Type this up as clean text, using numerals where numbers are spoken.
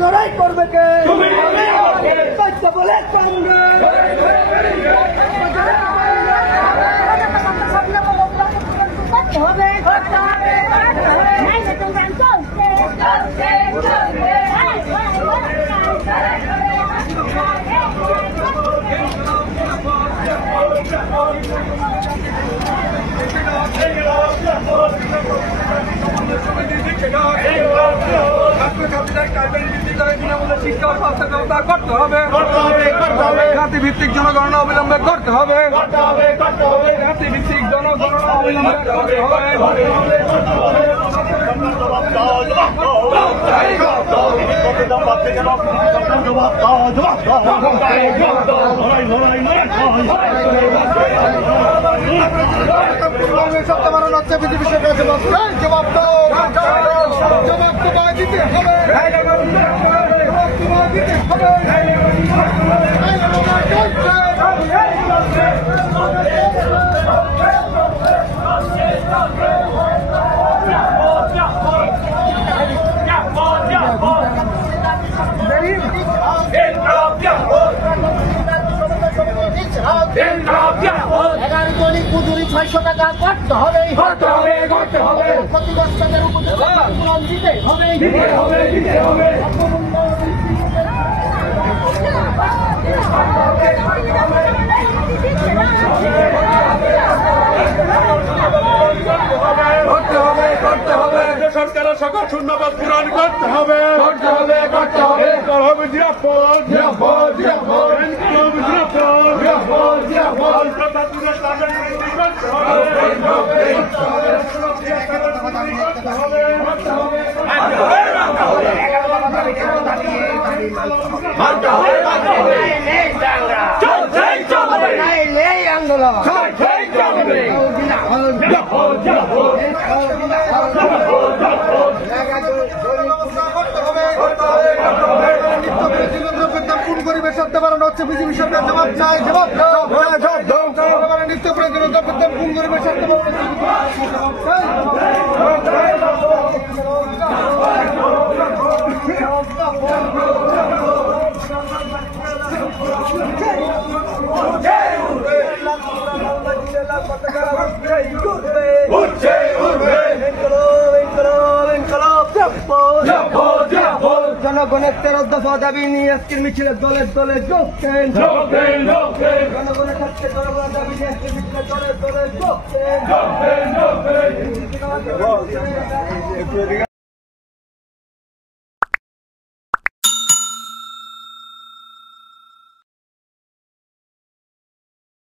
লড়াই করবে কে বলে জাতিভিত্তিক জনগণনা অবিলম্বে করতে হবে। জাতিভিত্তিক জনগণনা অবিলম্বে করতে হবে। জবাব দাও, জবাব তোমায় দিতে হবে। দৈনিক মজুরি 600 টাকা করতে হবে, ক্ষতিগ্রস্তদের উপর দিতে হবে। সরকারের সকল শূন্যবাদ পূরণ করতে হবে। বিজেপি সরকার জবাব চায়, জবাব নিত্য প্রয়োজনীয় দ্রব্যের দাম কম গরিবের স্বার্থে জনগণের 13 দফা দাবি নিয়ে আজকের মিছিলে দলে দলে যোগ দেন। জনগণের স্বার্থে জনগণের দাবি নিয়ে আজকের মিছিলে দলে দলে যোগ দেন।